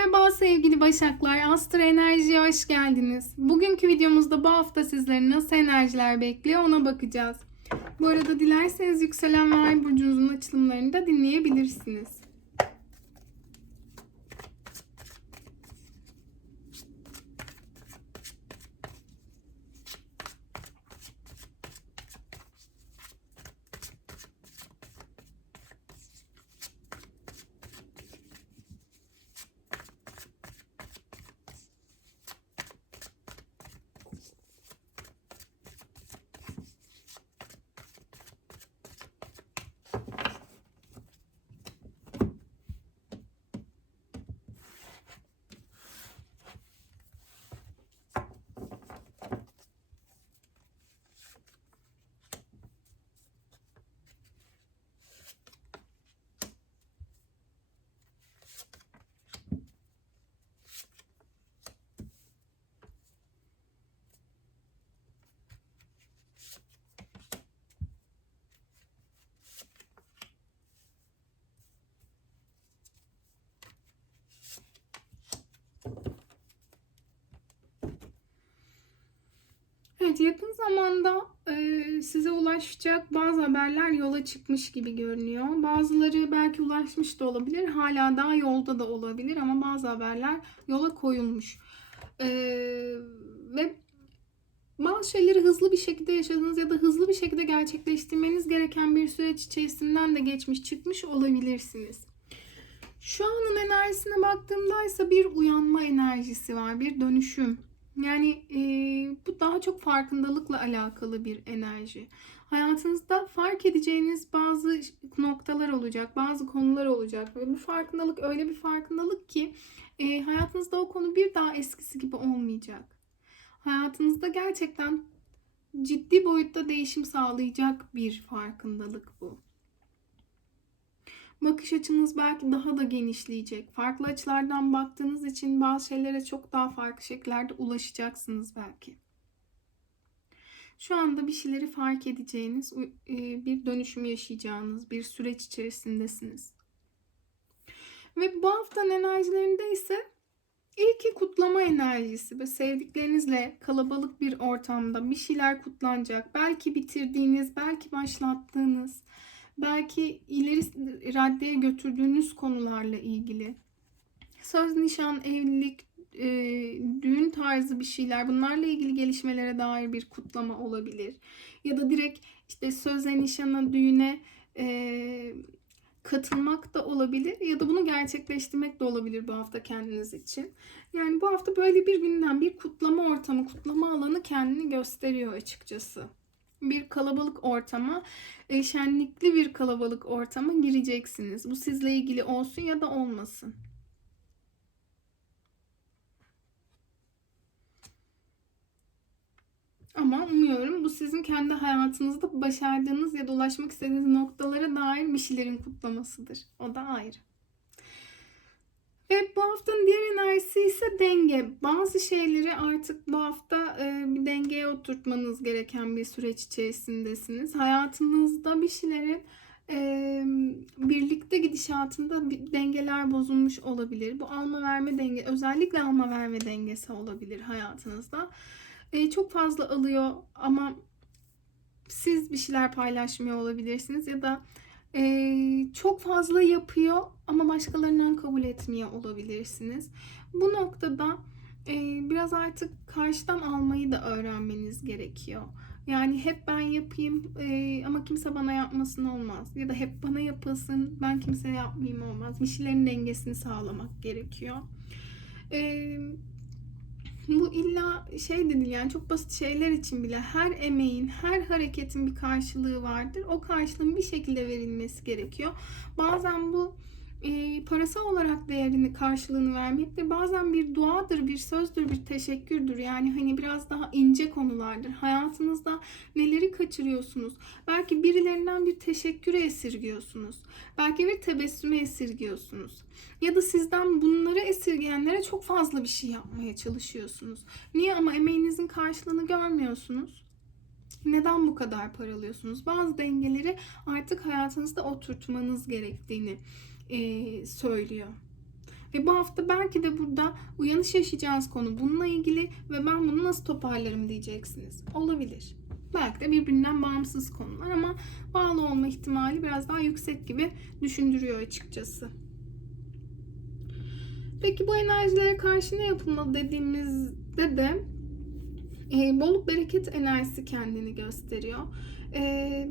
Merhaba sevgili Başaklar, Astro Enerji'ye hoş geldiniz. Bugünkü videomuzda bu hafta sizleri nasıl enerjiler bekliyor ona bakacağız. Bu arada dilerseniz yükselen ve ay burcunuzun açılımlarını da dinleyebilirsiniz. Evet yakın zamanda e, size ulaşacak bazı haberler yola çıkmış gibi görünüyor. Bazıları belki ulaşmış da olabilir, hala daha yolda da olabilir ama bazı haberler yola koyulmuş. E, ve bazı şeyleri hızlı bir şekilde yaşadığınız ya da hızlı bir şekilde gerçekleştirmeniz gereken bir süreç içerisinden de geçmiş çıkmış olabilirsiniz. Şu anın enerjisine baktığımda ise bir uyanma enerjisi var, bir dönüşüm. Yani e, bu daha çok farkındalıkla alakalı bir enerji. Hayatınızda fark edeceğiniz bazı noktalar olacak, bazı konular olacak ve bu farkındalık öyle bir farkındalık ki e, hayatınızda o konu bir daha eskisi gibi olmayacak. Hayatınızda gerçekten ciddi boyutta değişim sağlayacak bir farkındalık bu. Bakış açınız belki daha da genişleyecek. Farklı açılardan baktığınız için bazı şeylere çok daha farklı şekillerde ulaşacaksınız belki. Şu anda bir şeyleri fark edeceğiniz, e, bir dönüşüm yaşayacağınız bir süreç içerisindesiniz. Ve bu haftanın enerjilerinde ise ilki kutlama enerjisi ve sevdiklerinizle kalabalık bir ortamda bir şeyler kutlanacak. Belki bitirdiğiniz, belki başlattığınız, belki ileri raddeye götürdüğünüz konularla ilgili. Söz, nişan, evlilik, e, düğün tarzı bir şeyler bunlarla ilgili gelişmelere dair bir kutlama olabilir. Ya da direkt işte söze, nişana, düğüne e, katılmak da olabilir ya da bunu gerçekleştirmek de olabilir bu hafta kendiniz için. Yani bu hafta böyle bir günden bir kutlama ortamı, kutlama alanı kendini gösteriyor açıkçası bir kalabalık ortama, e, şenlikli bir kalabalık ortama gireceksiniz. Bu sizle ilgili olsun ya da olmasın. Ama umuyorum bu sizin kendi hayatınızda başardığınız ya da ulaşmak istediğiniz noktalara dair bir şeylerin kutlamasıdır. O da ayrı. Ve bu haftanın diğer enerjisi ise denge. Bazı şeyleri artık bu hafta e, bir dengeye oturtmanız gereken bir süreç içerisindesiniz. Hayatınızda bir şeylerin e, birlikte gidişatında bir dengeler bozulmuş olabilir. Bu alma verme denge, özellikle alma verme dengesi olabilir hayatınızda. E, çok fazla alıyor ama siz bir şeyler paylaşmıyor olabilirsiniz ya da e, çok fazla yapıyor ama başkalarından kabul etmiyor olabilirsiniz. Bu noktada e, biraz artık karşıdan almayı da öğrenmeniz gerekiyor. Yani hep ben yapayım e, ama kimse bana yapmasın olmaz. Ya da hep bana yapılsın ben kimseye yapmayayım olmaz. Bir şeylerin dengesini sağlamak gerekiyor. Eee bu illa şey de yani çok basit şeyler için bile her emeğin, her hareketin bir karşılığı vardır. O karşılığın bir şekilde verilmesi gerekiyor. Bazen bu e, parasal olarak değerini karşılığını vermektir. Bazen bir duadır, bir sözdür, bir teşekkürdür. Yani hani biraz daha ince konulardır. Hayatınızda neleri kaçırıyorsunuz? Belki birilerinden bir teşekküre esirgiyorsunuz. Belki bir tebessüme esirgiyorsunuz. Ya da sizden bunları esirgeyenlere çok fazla bir şey yapmaya çalışıyorsunuz. Niye ama emeğinizin karşılığını görmüyorsunuz? Neden bu kadar paralıyorsunuz? Bazı dengeleri artık hayatınızda oturtmanız gerektiğini e, söylüyor. Ve bu hafta belki de burada uyanış yaşayacağınız konu bununla ilgili ve ben bunu nasıl toparlarım diyeceksiniz. Olabilir. Belki de birbirinden bağımsız konular ama bağlı olma ihtimali biraz daha yüksek gibi düşündürüyor açıkçası. Peki bu enerjilere karşı ne yapılmalı dediğimizde de e, bolluk bereket enerjisi kendini gösteriyor. E,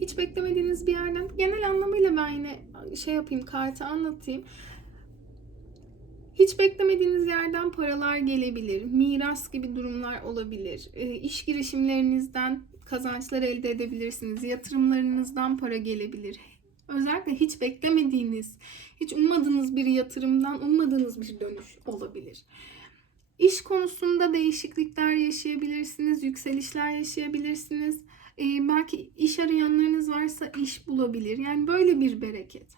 hiç beklemediğiniz bir yerden genel anlamıyla ben yine şey yapayım kartı anlatayım. Hiç beklemediğiniz yerden paralar gelebilir. Miras gibi durumlar olabilir. E, iş girişimlerinizden kazançlar elde edebilirsiniz. Yatırımlarınızdan para gelebilir. Özellikle hiç beklemediğiniz, hiç ummadığınız bir yatırımdan ummadığınız bir dönüş olabilir. İş konusunda değişiklikler yaşayabilirsiniz, yükselişler yaşayabilirsiniz. Ee, belki iş arayanlarınız varsa iş bulabilir. Yani böyle bir bereket.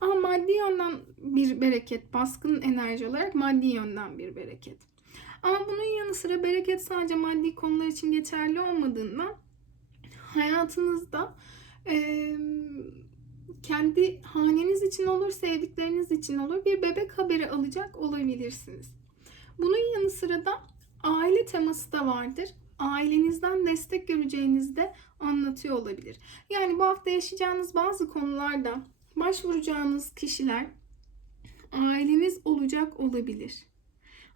Ama maddi yönden bir bereket, baskın enerji olarak maddi yönden bir bereket. Ama bunun yanı sıra bereket sadece maddi konular için geçerli olmadığından hayatınızda eee kendi haneniz için olur, sevdikleriniz için olur bir bebek haberi alacak olabilirsiniz. Bunun yanı sıra da aile teması da vardır. Ailenizden destek göreceğinizi de anlatıyor olabilir. Yani bu hafta yaşayacağınız bazı konularda başvuracağınız kişiler aileniz olacak olabilir.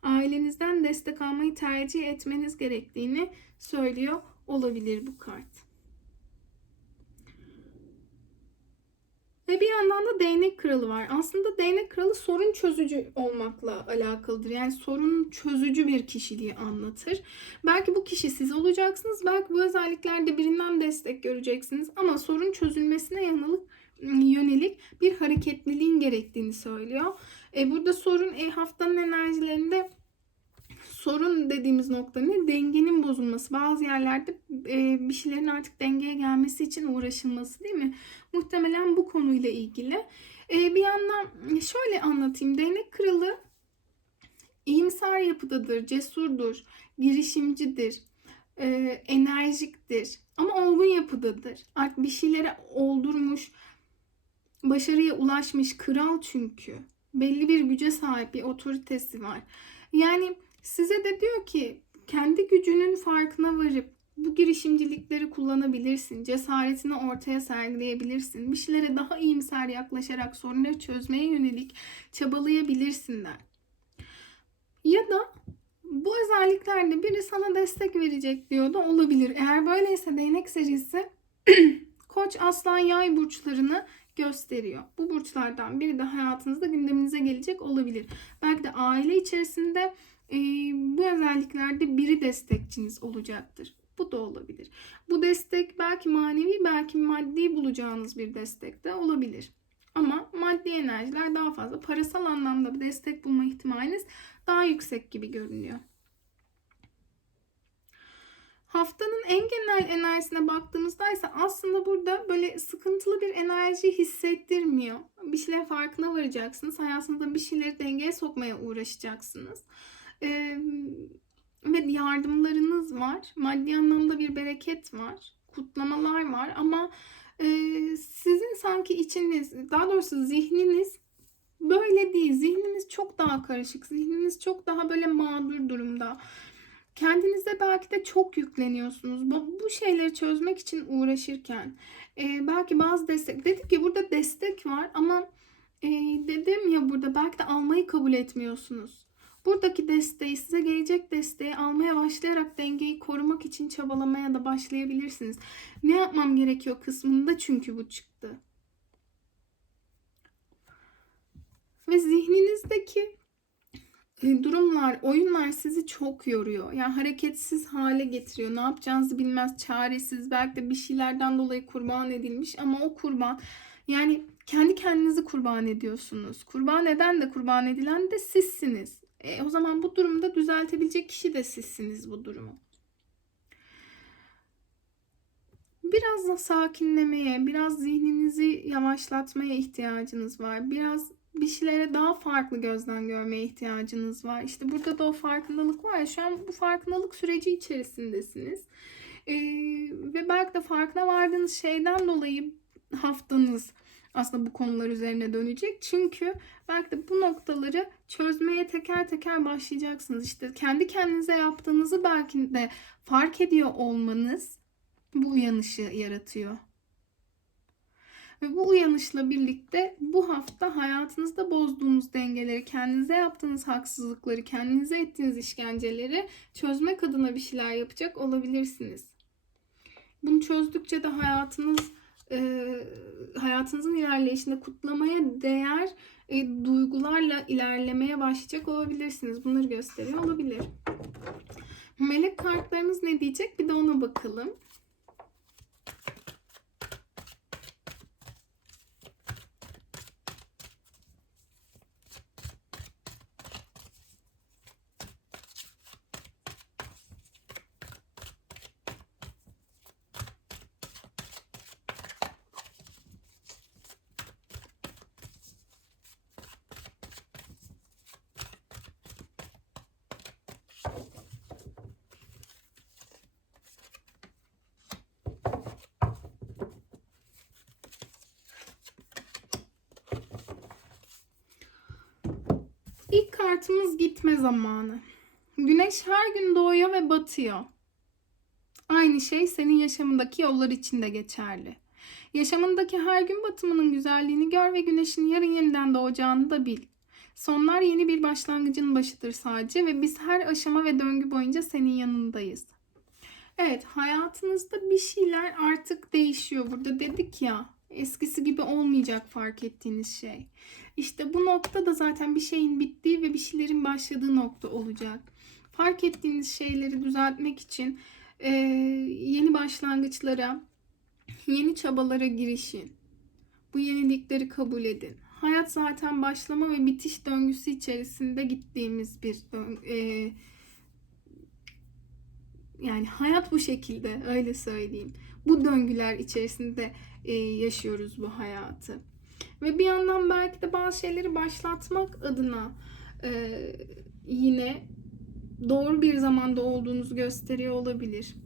Ailenizden destek almayı tercih etmeniz gerektiğini söylüyor olabilir bu kart. Ve bir yandan da değnek kralı var. Aslında değnek kralı sorun çözücü olmakla alakalıdır. Yani sorun çözücü bir kişiliği anlatır. Belki bu kişi siz olacaksınız. Belki bu özelliklerde birinden destek göreceksiniz. Ama sorun çözülmesine yanılık yönelik bir hareketliliğin gerektiğini söylüyor. E, burada sorun e, haftanın enerjilerinde sorun dediğimiz nokta ne? Dengenin bozulması. Bazı yerlerde e, bir şeylerin artık dengeye gelmesi için uğraşılması değil mi? Muhtemelen bu konuyla ilgili. E, bir yandan şöyle anlatayım. Değnek kralı iyimser yapıdadır, cesurdur, girişimcidir, e, enerjiktir ama olgun yapıdadır. Artık bir şeylere oldurmuş, başarıya ulaşmış kral çünkü. Belli bir güce sahip bir otoritesi var. Yani size de diyor ki kendi gücünün farkına varıp bu girişimcilikleri kullanabilirsin. Cesaretini ortaya sergileyebilirsin. Bir şeylere daha iyimser yaklaşarak sorunları çözmeye yönelik çabalayabilirsin der. Ya da bu özelliklerde biri sana destek verecek diyor da olabilir. Eğer böyleyse değnek serisi Koç, Aslan, Yay burçlarını gösteriyor. Bu burçlardan biri de hayatınızda gündeminize gelecek olabilir. Belki de aile içerisinde e, bu özelliklerde biri destekçiniz olacaktır. Bu da olabilir. Bu destek belki manevi belki maddi bulacağınız bir destek de olabilir. Ama maddi enerjiler daha fazla. Parasal anlamda bir destek bulma ihtimaliniz daha yüksek gibi görünüyor. Haftanın en genel enerjisine baktığımızda ise aslında burada böyle sıkıntılı bir enerji hissettirmiyor. Bir şeyler farkına varacaksınız. Hayatınızda bir şeyleri dengeye sokmaya uğraşacaksınız. Ee, ve yardımlarınız var. Maddi anlamda bir bereket var. Kutlamalar var ama e, sizin sanki içiniz, daha doğrusu zihniniz böyle değil. Zihniniz çok daha karışık. Zihniniz çok daha böyle mağdur durumda. Kendinize belki de çok yükleniyorsunuz. Bu, bu şeyleri çözmek için uğraşırken e, belki bazı destek dedik ki burada destek var ama e, dedim ya burada belki de almayı kabul etmiyorsunuz. Buradaki desteği, size gelecek desteği almaya başlayarak dengeyi korumak için çabalamaya da başlayabilirsiniz. Ne yapmam gerekiyor kısmında çünkü bu çıktı. Ve zihninizdeki e, durumlar, oyunlar sizi çok yoruyor. Yani hareketsiz hale getiriyor. Ne yapacağınızı bilmez, çaresiz. Belki de bir şeylerden dolayı kurban edilmiş ama o kurban yani kendi kendinizi kurban ediyorsunuz. Kurban eden de kurban edilen de sizsiniz. E, o zaman bu durumda düzeltebilecek kişi de sizsiniz bu durumu. Biraz da sakinlemeye, biraz zihninizi yavaşlatmaya ihtiyacınız var. Biraz bir şeylere daha farklı gözden görmeye ihtiyacınız var. İşte burada da o farkındalık var ya şu an bu farkındalık süreci içerisindesiniz. Ee, ve belki de farkına vardığınız şeyden dolayı haftanız aslında bu konular üzerine dönecek. Çünkü belki de bu noktaları çözmeye teker teker başlayacaksınız. İşte kendi kendinize yaptığınızı belki de fark ediyor olmanız bu uyanışı yaratıyor. Ve bu uyanışla birlikte bu hafta hayatınızda bozduğunuz dengeleri, kendinize yaptığınız haksızlıkları, kendinize ettiğiniz işkenceleri çözmek adına bir şeyler yapacak olabilirsiniz. Bunu çözdükçe de hayatınız e, hayatınızın ilerleyişinde kutlamaya değer e, duygularla ilerlemeye başlayacak olabilirsiniz. Bunları gösteriyor olabilir. Melek kartlarımız ne diyecek? Bir de ona bakalım. İlk kartımız gitme zamanı. Güneş her gün doğuyor ve batıyor. Aynı şey senin yaşamındaki yollar için de geçerli. Yaşamındaki her gün batımının güzelliğini gör ve güneşin yarın yeniden doğacağını da bil. Sonlar yeni bir başlangıcın başıdır sadece ve biz her aşama ve döngü boyunca senin yanındayız. Evet, hayatınızda bir şeyler artık değişiyor. Burada dedik ya, eskisi gibi olmayacak fark ettiğiniz şey. İşte bu nokta da zaten bir şeyin bittiği ve bir şeylerin başladığı nokta olacak. Fark ettiğiniz şeyleri düzeltmek için e, yeni başlangıçlara, yeni çabalara girişin. Bu yenilikleri kabul edin. Hayat zaten başlama ve bitiş döngüsü içerisinde gittiğimiz bir e, yani hayat bu şekilde öyle söyleyeyim. Bu döngüler içerisinde e, yaşıyoruz bu hayatı. Ve bir yandan belki de bazı şeyleri başlatmak adına e, yine doğru bir zamanda olduğunuzu gösteriyor olabilir.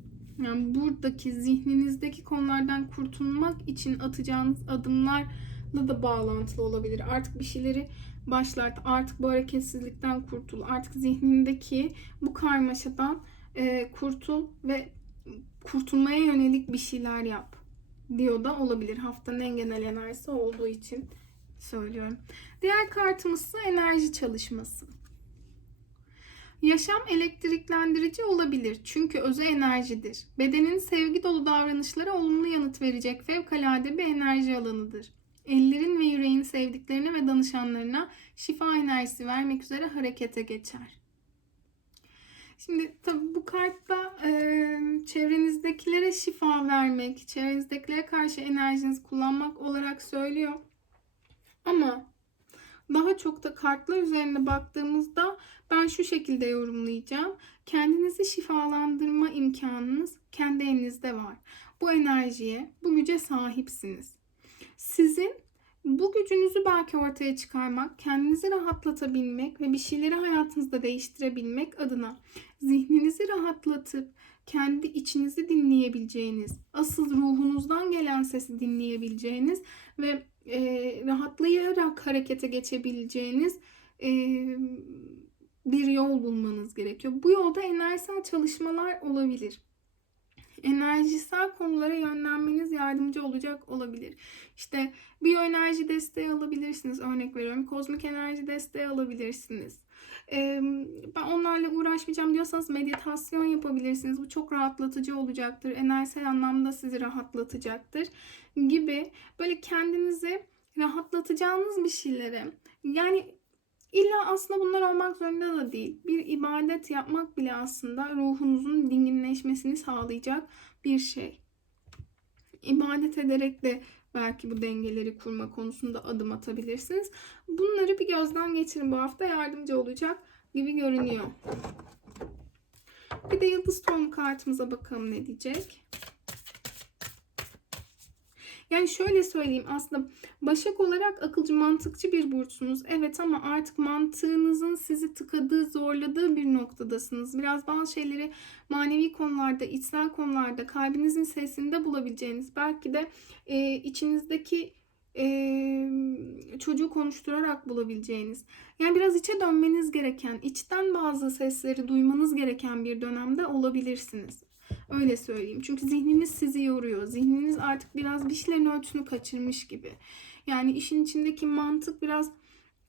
Yani buradaki zihninizdeki konulardan kurtulmak için atacağınız adımlarla da bağlantılı olabilir. Artık bir şeyleri başlat, artık bu hareketsizlikten kurtul, artık zihnindeki bu karmaşadan e, kurtul ve kurtulmaya yönelik bir şeyler yap diyor da olabilir. Haftanın en genel enerjisi olduğu için söylüyorum. Diğer kartımız ise enerji çalışması. Yaşam elektriklendirici olabilir çünkü özü enerjidir. Bedenin sevgi dolu davranışlara olumlu yanıt verecek fevkalade bir enerji alanıdır. Ellerin ve yüreğin sevdiklerine ve danışanlarına şifa enerjisi vermek üzere harekete geçer. Şimdi tabii bu kartta e, çevrenizdekilere şifa vermek, çevrenizdekilere karşı enerjinizi kullanmak olarak söylüyor. Ama daha çok da kartlar üzerine baktığımızda ben şu şekilde yorumlayacağım. Kendinizi şifalandırma imkanınız kendi elinizde var. Bu enerjiye, bu güce sahipsiniz. Sizin bu gücünüzü belki ortaya çıkarmak, kendinizi rahatlatabilmek ve bir şeyleri hayatınızda değiştirebilmek adına zihninizi rahatlatıp kendi içinizi dinleyebileceğiniz, asıl ruhunuzdan gelen sesi dinleyebileceğiniz ve e, rahatlayarak harekete geçebileceğiniz e, bir yol bulmanız gerekiyor. Bu yolda enerjisel çalışmalar olabilir enerjisel konulara yönlenmeniz yardımcı olacak olabilir. İşte biyoenerji desteği alabilirsiniz. Örnek veriyorum. Kozmik enerji desteği alabilirsiniz. Ben onlarla uğraşmayacağım diyorsanız meditasyon yapabilirsiniz. Bu çok rahatlatıcı olacaktır. Enerjisel anlamda sizi rahatlatacaktır. Gibi böyle kendinizi rahatlatacağınız bir şeylere yani İlla aslında bunlar olmak zorunda da değil. Bir ibadet yapmak bile aslında ruhunuzun dinginleşmesini sağlayacak bir şey. İbadet ederek de belki bu dengeleri kurma konusunda adım atabilirsiniz. Bunları bir gözden geçirin. Bu hafta yardımcı olacak gibi görünüyor. Bir de yıldız tohumu kartımıza bakalım ne diyecek. Yani şöyle söyleyeyim aslında Başak olarak akılcı mantıkçı bir burçsunuz. Evet ama artık mantığınızın sizi tıkadığı, zorladığı bir noktadasınız. Biraz bazı şeyleri manevi konularda, içsel konularda kalbinizin sesinde bulabileceğiniz, belki de e, içinizdeki e, çocuğu konuşturarak bulabileceğiniz. Yani biraz içe dönmeniz gereken, içten bazı sesleri duymanız gereken bir dönemde olabilirsiniz. Öyle söyleyeyim. Çünkü zihniniz sizi yoruyor. Zihniniz artık biraz bir şeylerin ölçüsünü kaçırmış gibi. Yani işin içindeki mantık biraz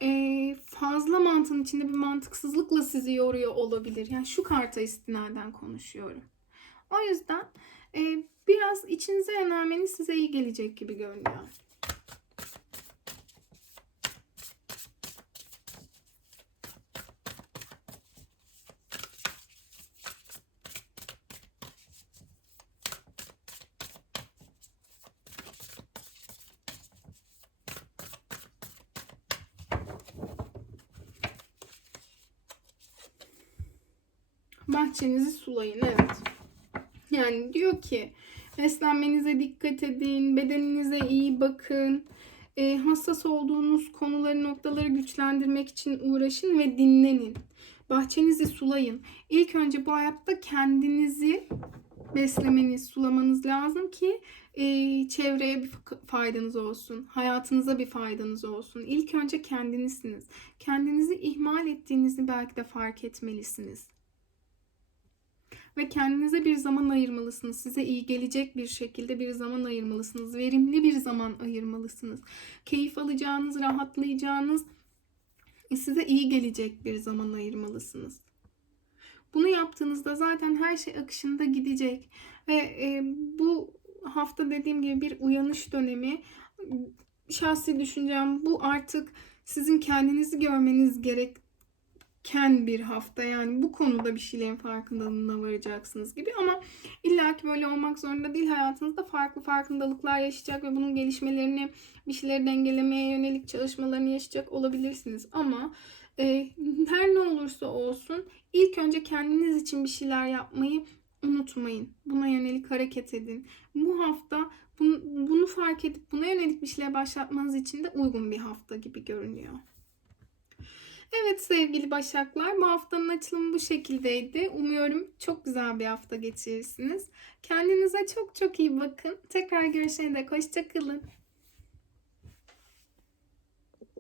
e, fazla mantığın içinde bir mantıksızlıkla sizi yoruyor olabilir. Yani şu karta istinaden konuşuyorum. O yüzden e, biraz içinize yönelmeniz size iyi gelecek gibi görünüyor. Bahçenizi sulayın evet. Yani diyor ki beslenmenize dikkat edin, bedeninize iyi bakın. E, hassas olduğunuz konuları, noktaları güçlendirmek için uğraşın ve dinlenin. Bahçenizi sulayın. İlk önce bu hayatta kendinizi beslemeniz, sulamanız lazım ki e, çevreye bir faydanız olsun. Hayatınıza bir faydanız olsun. İlk önce kendinizsiniz. Kendinizi ihmal ettiğinizi belki de fark etmelisiniz ve kendinize bir zaman ayırmalısınız. Size iyi gelecek bir şekilde bir zaman ayırmalısınız. Verimli bir zaman ayırmalısınız. Keyif alacağınız, rahatlayacağınız, size iyi gelecek bir zaman ayırmalısınız. Bunu yaptığınızda zaten her şey akışında gidecek ve e, bu hafta dediğim gibi bir uyanış dönemi. Şahsi düşüncem bu artık sizin kendinizi görmeniz gerek ken bir hafta yani bu konuda bir şeylerin farkındalığına varacaksınız gibi ama illaki böyle olmak zorunda değil hayatınızda farklı farkındalıklar yaşayacak ve bunun gelişmelerini bir şeyleri dengelemeye yönelik çalışmalarını yaşayacak olabilirsiniz ama e, her ne olursa olsun ilk önce kendiniz için bir şeyler yapmayı unutmayın. Buna yönelik hareket edin. Bu hafta bunu, bunu fark edip buna yönelik bir şeyler başlatmanız için de uygun bir hafta gibi görünüyor. Evet sevgili Başaklar bu haftanın açılımı bu şekildeydi. Umuyorum çok güzel bir hafta geçirirsiniz. Kendinize çok çok iyi bakın. Tekrar görüşene dek hoşçakalın.